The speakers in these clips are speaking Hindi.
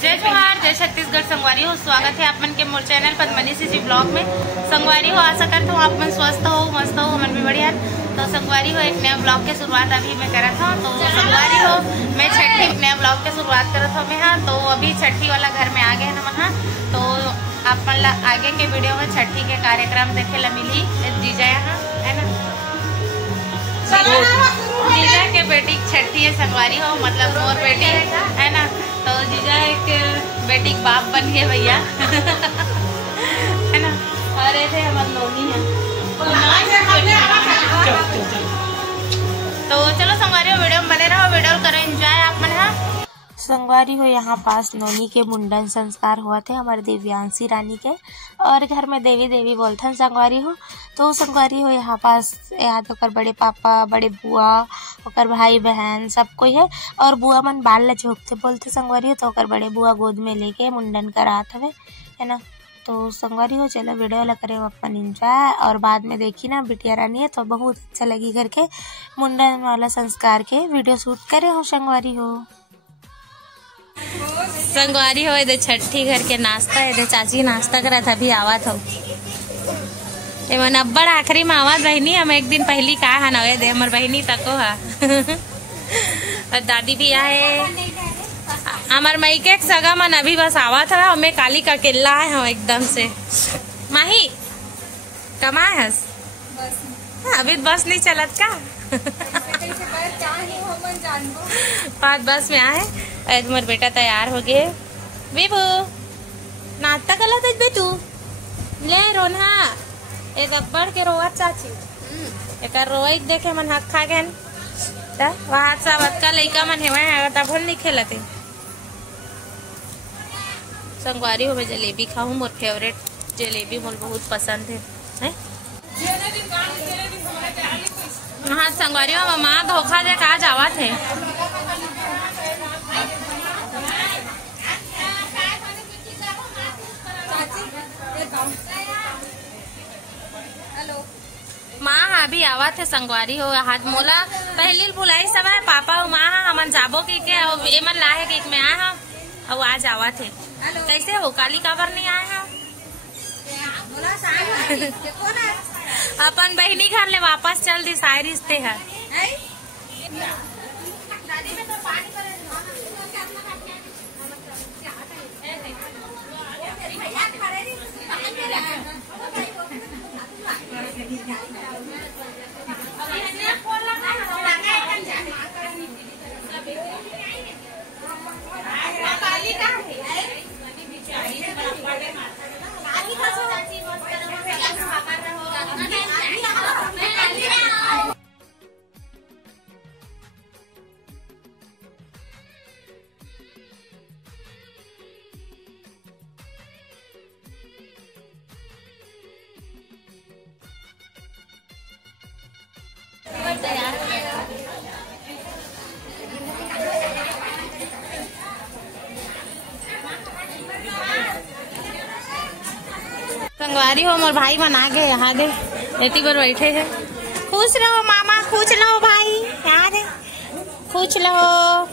जय जोहार, जय छत्तीसगढ़। संगवारी हो, स्वागत है आप मन के मोर चैनल पद्मनी सी ब्लॉग में। संगवारी हो, आशा करता हूँ आप मन स्वस्थ हो, मस्त हो, मन भी बढ़िया। तो संगवारी हो, एक नया ब्लॉग की शुरुआत अभी मैं करत हूँ। तो संगवारी हो, मैं छठी नया ब्लॉग की शुरुआत करत हूँ मैं। हाँ, तो अभी छठी वाला घर में आ गए हैं हम। हाँ, तो आप मन आगे के वीडियो में छठी के कार्यक्रम देखे ला मिली जीजा यहाँ, है ना। जीजा के बेटी छठी है संगवारी हो, मतलब मोर बेटी है ना। तो जीजा एक बेटी के बाप बन गए भैया है ना। और ऐसे हमारे नोनी है। तो चलो संगवारी हो, वीडियो में बने रहो, वीडियो करो एंजॉय आप मन। हाँ संगवारी हो, यहाँ पास नोनी के मुंडन संस्कार हुआ थे हमारे दिव्यांशी रानी के, और घर में देवी देवी बोलते हैं संगवारी हो। तो संगवारी हो, यहाँ पास याद होकर बड़े पापा, बड़े बुआ, ओकर भाई बहन सब कोई है। और बुआ मन बाल ला झोंकते बोलते संगवारी हो, तो ओकर बड़े बुआ गोद में लेके मुंडन करात हवे, है ना। तो संगवारी हो, चलो वीडियो ला करे अपन एंजॉय, और बाद में देखी ना बिटिया रानी है तो बहुत अच्छा लगी करके मुंडन वाला संस्कार के वीडियो शूट करे हो संगवारी हो। संगवारी हो, इधर छठी घर के नाश्ता, इधर चाची नाश्ता करा था, अभी आवत हो। एमन अब्बड़ आखिरी में आवाज बहनी, हम एक दिन पहली कहा है नवे दे हमर बहनी तको है और दादी भी आए। हमार मई के सगा मन अभी बस आवत है, हमें काली का किला है हम एकदम से। माही कमाए हस अभी बस नहीं चलत का 5 बस में आए। तुम्हार बेटा तैयार हो गए। विभू नाश्ता कला था बेटू ले रोना एक अब्बड़ के रोआ चाची एक रोई देखे मन हक खा गए। वहाँ सब का लड़का मन है तब नहीं खेलते। संगवारी हो, मैं जलेबी खाऊं, मोर फेवरेट जलेबी मोर बहुत पसंद है। हाँ संगवारी हो, माँ धोखा दे कहा जावा थे। माँ अभी आवा थे संगवारी हो, हाथ मोला पहली बुलाई सब है पापा और माँ हमन जाबो के एमन लाहे के में आए हम और आज आवा थे। कैसे हो काली काबर नहीं आए हम अपन बहनी घर ले वापस चल दी सारे रिश्ते है। संगवारी हो, मोर भाई बना गए यहाँ दे रेती पर बैठे है। खुश रहो मामा, खुश रहो भाई, यहाँ दे खुश रहो।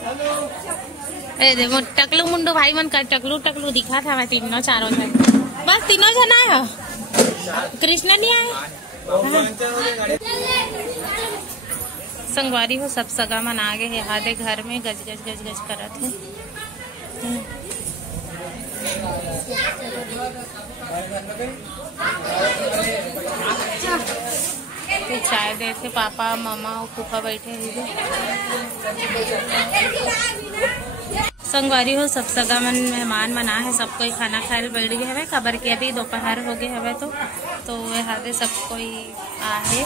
दे मोर टकलू मुंडू भाई मन का टकलू टकलू दिखा था मैं तीनों चारों जन, बस तीनों जन आए हो, कृष्ण नहीं आए। संगवारी हो, सब सगा मन आ गए यहाँ दे घर में गज गज गज गज करत है। चाय दे थे पापा मामा और फूफा बैठे हैं। संगवारी हो, सब सगा मन मेहमान मना है, सब कोई खाना खाए बैठ गए हवे, खबर के अभी दोपहर हो गए हवे। तो यहाँ दे सब कोई आहे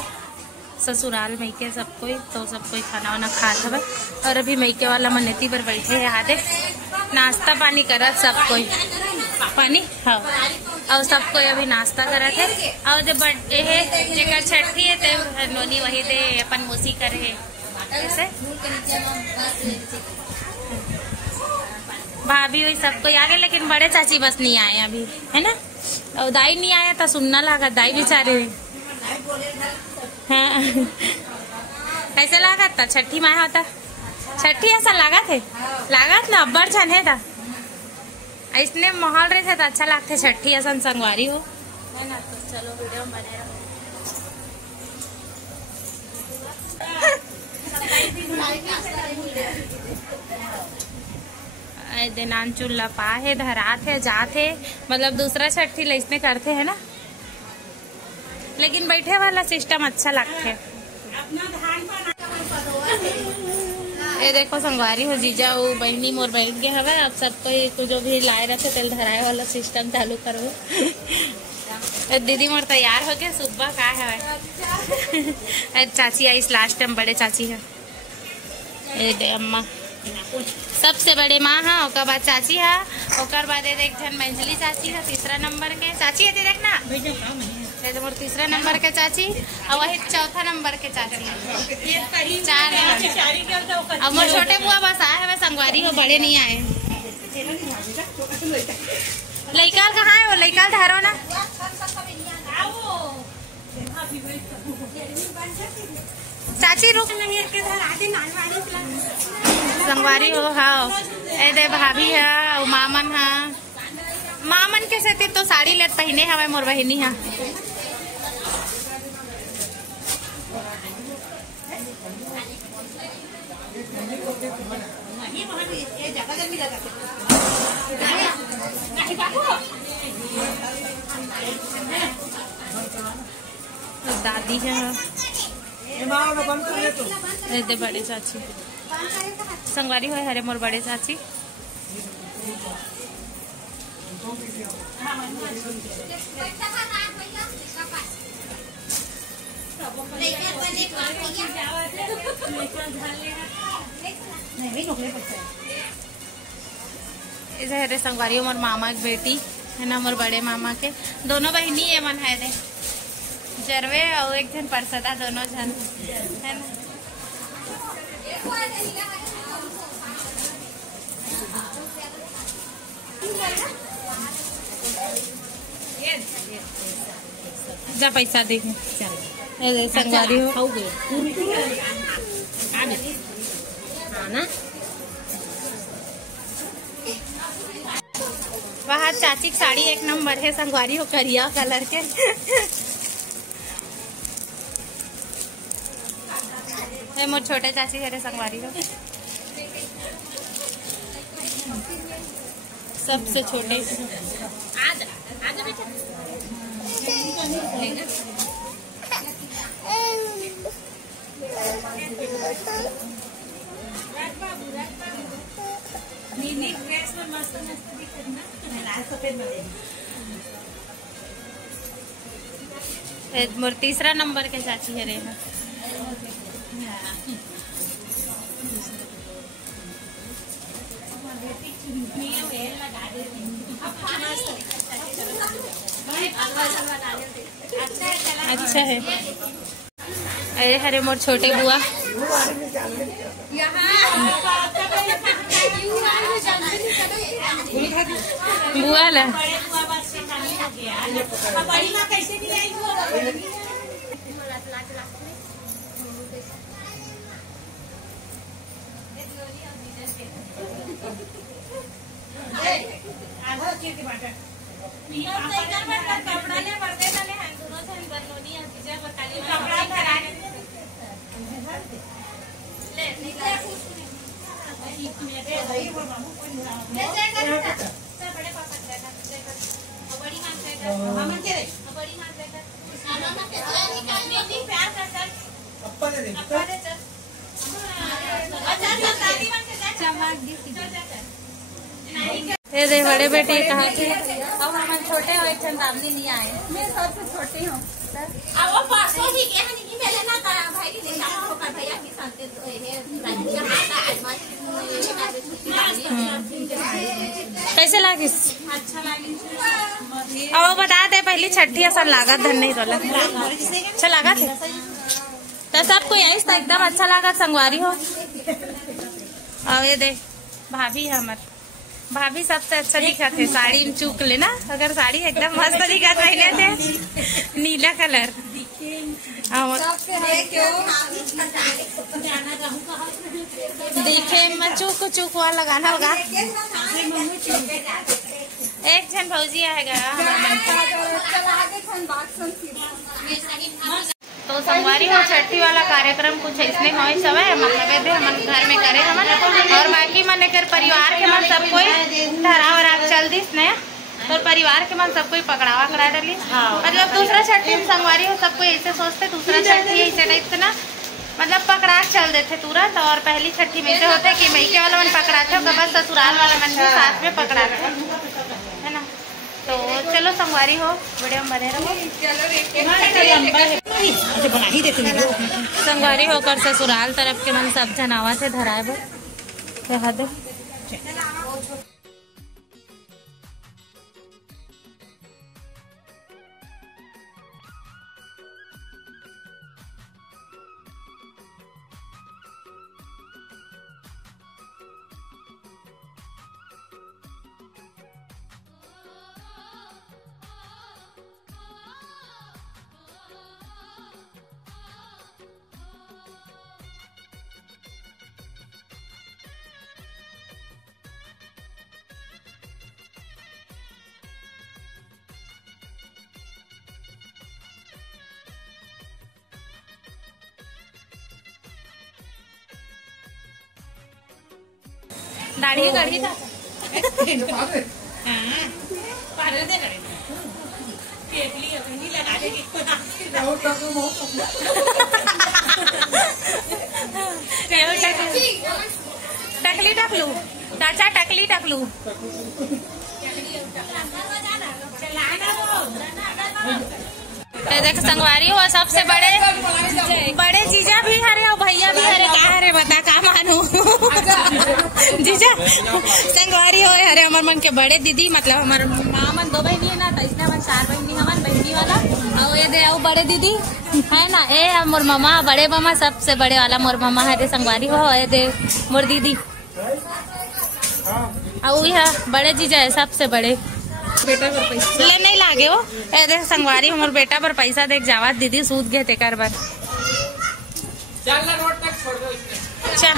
ससुराल मैके सब कोई, तो सब कोई खाना वाना खात हवे। और अभी मैके वाला मनेती पर बैठे है यहाँ दे नाश्ता पानी करत सब कोई पानी। हाँ, और सब कोई अभी नाश्ता करत है। और जब बर्थडे है जेकर छठी है तो नोनी वही दे अपन मोसी करे है ऐसे। भाभी वही सब कोई आ गए, लेकिन बड़े चाची बस नहीं आए अभी, है ना। और दाई नहीं आया था, सुनना लगा दाई बेचारे। हाँ कैसे लागत था छठी माया होता छठी ऐसा लागत है, लागत ना अब्बड़ छन है था इसने माहौल रहे थे तो अच्छा लगते छठी असन संगवारी हो है ना। तो चलो वीडियो में बने रहो। दिनान चूल्हा पा है धरात है जात है, मतलब दूसरा छठी इसने करते है ना, लेकिन बैठे वाला सिस्टम अच्छा लगते है। ये देखो संगवारी हो जीजा वो बहनी मोर बैठ गए हवे। अब सबको जो भी लाए रहते तेल धराए वाला सिस्टम चालू करो। दीदी मोर तैयार हो गए। सुबह का है चाची आई लास्ट टाइम, बड़े चाची है ए अम्मा सबसे बड़े माँ है, ओकर बाद चाची है, ओकर बाद एक जन मंजली चाची है तीसरा नंबर के चाची है। देखना मोर तीसरा नंबर के चाची और वही चौथा नंबर के चाची 4 नंबर। अब मोर छोटे बुआ बस आए है संगवारी हो, बड़े नहीं आए। लइका कहाँ है वो? लइका धरो ना चाची रुक संगवारी हो। हाँ दे भाभी है मामन है। मामन के से तो साड़ी लेत पहने हवे मोर बहिनी है। दादी है बड़े चाची संगवारी हो हरे मोर बड़े चाची। हरे संगवारी मोर मामा की बेटी है ना, मोर बड़े मामा के दोनों बहनी है मन है दे जरवे और एक जन परसदा, दोनों जन है ना। जा पैसा देखे संगवारी हो वहाँ चाची की साड़ी एक नंबर है संगवारी हो, करिया कलर के। मोर छोटे चाची है संगवारी हो, सबसे छोटे। आजा बेटा मोर तीसरा नंबर के चाची है रे। अच्छा है। अरे हरे मोर छोटे बुआ बुआ ला दे बड़े बेटे कहा थे अब हम छोटे हो एक दामनी नहीं आए। मैं सबसे छोटी हूँ। कैसे लागिस? अच्छा लगी। अब बता दे पहली छठी असल लागत धन नहीं रोला अच्छा लगा थे तो सबको यही एकदम अच्छा लगा संगवारी हो। और ये दे भाभी है हमार भाभी सबसे अच्छा दिखा थे। साड़ी में चूक लेना अगर साड़ी एकदम मस्त दिखा पहले थे नीला कलर। देखे मैं चूक चूक वाला लगाना होगा। छन भौजी आएगा तो संगवारी हो छठी वाला कार्यक्रम कुछ ऐसने हो सब मतलब दे हम घर में करे हमन और बाकी मन कर परिवार के मन सब कोई धरा वरा चल दिस ने और परिवार के मन सब कोई पकड़ावा करा डाली मतलब दूसरा छठी संगवारी हो सब कोई ऐसे सोचते दूसरा छठी ऐसे टाइप से ना मतलब पकड़ा चल देते तुरंत और पहली छठी में से होते कि मैके वाला मन पकड़ाते हो बस ससुराल वाला मन भी साथ में पकड़ाते है ना। तो चलो संगवारी हो वीडियो में बने रहो। संगवारी होकर ससुराल तरफ के मन सब जनावा थे धराए दे दाढ़ी गढ़ी का टकली टकलू चाचा टकली टकलू देख संगवारी हो सबसे बड़े जीजा भी हरे और भैया भी हरे क्या हरे बता का मानू जीजा संगवारी हो हरे हमार मन के बड़े दीदी मतलब हमार माँ मन 2 बहनी है ना तो इसलिए हम 4 बहनी हमार बहनी वाला और ये दे आओ बड़े दीदी है ना ए मोर मामा बड़े मामा सबसे बड़े वाला मोर मामा हरे संगवारी हो ये दे मोर दीदी और बड़े जीजा है सबसे बड़े बेटा पर पैसा ले नहीं लागे हो ए देख संगवारी हमार बेटा पर पैसा देख जावा दीदी सूद गए थे कर बार चल रोड तक छोड़ दो चल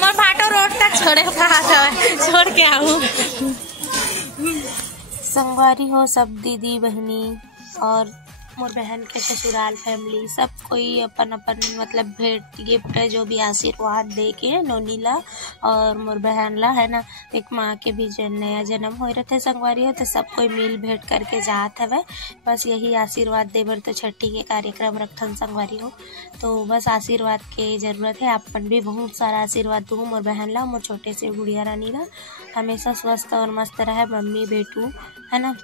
मोर भाटो रोड तक छोड़े छोड़ के आऊं। संगवारी हो सब दीदी बहनी और मोर बहन के ससुराल फैमिली सब कोई अपन अपन मतलब भेंट गिफ्ट जो भी आशीर्वाद दे के नोनी ला और मोर बहन ला है ना एक माँ के भी नया जन्म हो रहे थे संगवारी हो तो सब कोई मिल भेंट करके जात हवे बस यही आशीर्वाद देवर तो छठी के कार्यक्रम रखन संगवारी हो तो बस आशीर्वाद के जरूरत है अपन भी बहुत सारा आशीर्वाद दूँ मोर बहन ला मोर छोटे से गुड़िया रानी ला हमेशा स्वस्थ और मस्त रहे मम्मी बेटू है ना।